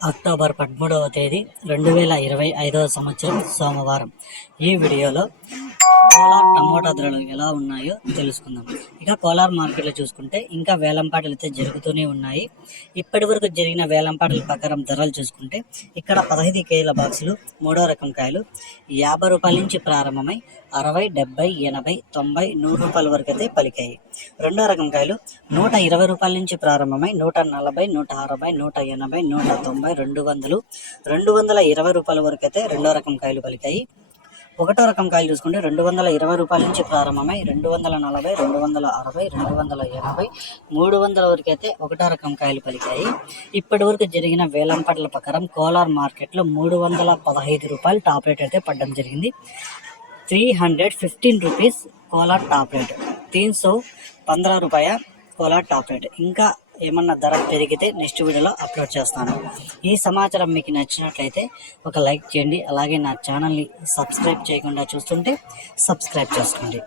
October 13వ తేదీ 2025 సంవత్సరం సోమవారం. ఈ వీడియోలో కోలార్ టమోటా ధరలు ఎలా ఉన్నాయో తెలుసుకుందాం. ఇక కోలార్ మార్కెట్లో చూసుకుంటే ఇంకా వేలంపాటలు అయితే జరుగుతూనే ఉన్నాయి. ఇప్పటి వరకు జరిగిన వేలంపాటల ప్రకారం ధరలు చూసుకుంటే ఇక్కడ 15 కేజీల బాక్సులు మూడో రకం కాయలు 50 రూపాయల నుంచి ప్రారంభమై 60, 70, 80, 90, 100 రూపాయల వరకు అయితే పలికాయి. రెండో రకం కాయలు 120 రూపాయల నుంచి ప్రారంభమై 140, 160, 180, 190, 200, 220 రూపాయల వరకు అయితే రెండో రకం కాయలు పలికాయి. ఒకటో రకం కాయలు చూసుకుంటే 220 రూపాయల నుంచి ప్రారంభమై 240, 260, 280, 300 వరకు అయితే ఒకటో రకం కాయలు పలికాయి. ఇప్పటి వరకు జరిగిన వేలంపాటల ప్రకారం కోలార్ మార్కెట్లో 315 రూపాయలు టాప్ రేట్ అయితే పడడం జరిగింది. 315 రూపీస్ కోలార్ టాప్ రేట్, 315 రూపాయ కోలార్ టాప్ రేట్. ఇంకా ఏమన్నా ధర పెరిగితే నెక్స్ట్ వీడియోలో అప్లోడ్ చేస్తాను. ఈ సమాచారం మీకు నచ్చినట్లయితే ఒక లైక్ చేయండి. అలాగే నా ఛానల్ని సబ్స్క్రైబ్ చేయకుండా చూస్తుంటే సబ్స్క్రైబ్ చేసుకోండి.